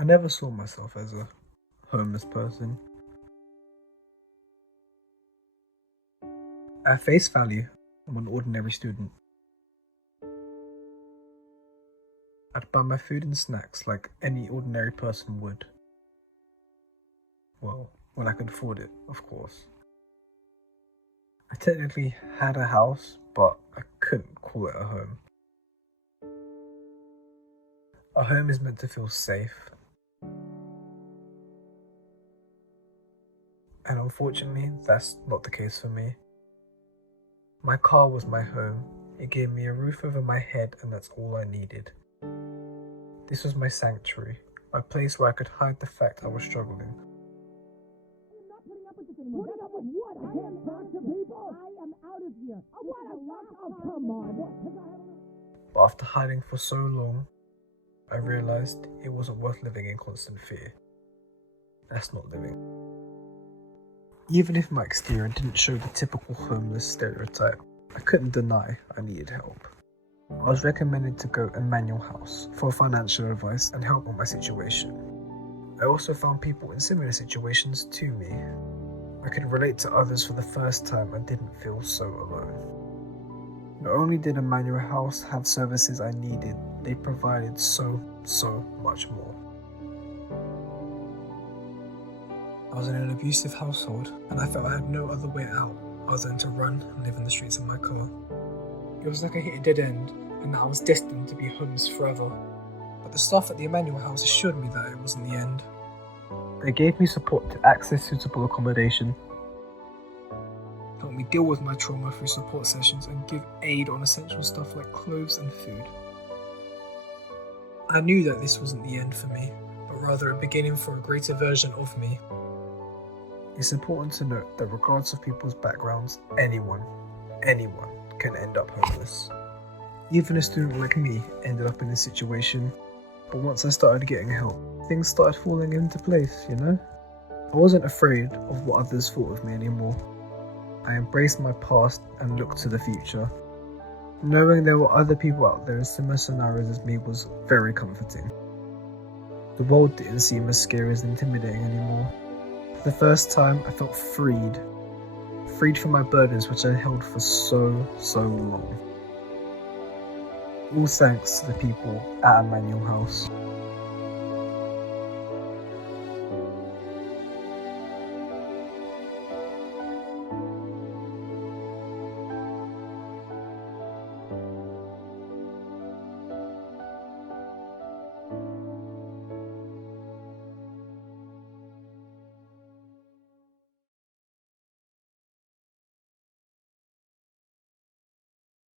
I never saw myself as a homeless person. At face value, I'm an ordinary student. I'd buy my food and snacks like any ordinary person would. Well, when I could afford it, of course. I technically had a house, but I couldn't call it a home. A home is meant to feel safe. And unfortunately, that's not the case for me. My car was my home. It gave me a roof over my head, and that's all I needed. This was my sanctuary, my place where I could hide the fact I was struggling. I'm not putting up with this anymore. Putting up with what? I can't talk to people. I am out of here. Oh, come on. What? But after hiding for so long, I realized it wasn't worth living in constant fear. That's not living. Even if my exterior didn't show the typical homeless stereotype, I couldn't deny I needed help. I was recommended to go to Emmanuel House for financial advice and help on my situation. I also found people in similar situations to me. I could relate to others for the first time and didn't feel so alone. Not only did Emmanuel House have services I needed, they provided so much more. I was in an abusive household, and I felt I had no other way out other than to run and live in the streets of my car. It was like I hit a dead end, and that I was destined to be homeless forever. But the staff at the Emmanuel House assured me that it wasn't the end. They gave me support to access suitable accommodation, helped me deal with my trauma through support sessions, and give aid on essential stuff like clothes and food. I knew that this wasn't the end for me, but rather a beginning for a greater version of me. It's important to note that regardless of people's backgrounds, anyone can end up homeless. Even a student like me ended up in this situation, but once I started getting help, things started falling into place, you know? I wasn't afraid of what others thought of me anymore. I embraced my past and looked to the future. Knowing there were other people out there in similar scenarios as me was very comforting. The world didn't seem as scary and intimidating anymore. For the first time, I felt freed from my burdens which I held for so long. All thanks to the people at Emmanuel House.